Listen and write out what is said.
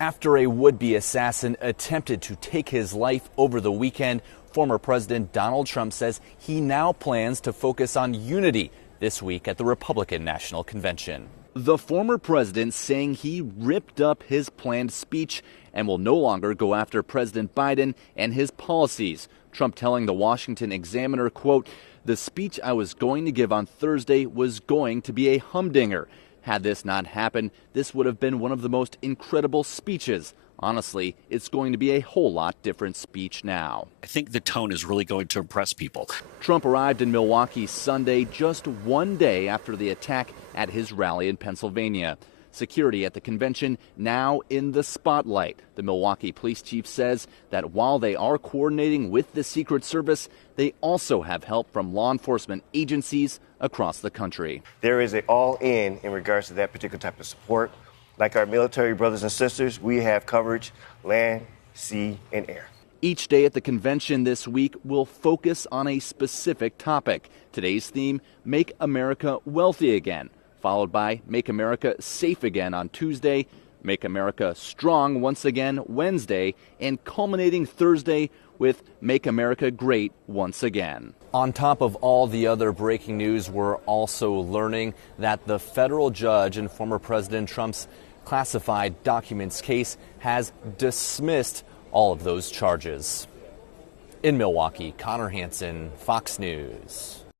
After a would-be assassin attempted to take his life over the weekend, former President Donald Trump says he now plans to focus on unity this week at the Republican National Convention. The former president saying he ripped up his planned speech and will no longer go after President Biden and his policies. Trump telling the Washington Examiner, quote, "The speech I was going to give on Thursday was going to be a humdinger. Had this not happened, this would have been one of the most incredible speeches. Honestly, it's going to be a whole lot different speech now." I think the tone is really going to impress people. Trump arrived in Milwaukee Sunday, just one day after the attack at his rally in Pennsylvania. Security at the convention now in the spotlight. The Milwaukee police chief says that while they are coordinating with the Secret Service, they also have help from law enforcement agencies across the country. There is an all-in regards to that particular type of support. Like our military brothers and sisters, we have coverage land, sea, and air. Each day at the convention this week will focus on a specific topic. Today's theme, Make America Wealthy Again, followed by Make America Safe Again on Tuesday, Make America Strong once again Wednesday, and culminating Thursday with Make America Great once again. On top of all the other breaking news, we're also learning that the federal judge in former President Trump's classified documents case has dismissed all of those charges. In Milwaukee, Connor Hansen, Fox News.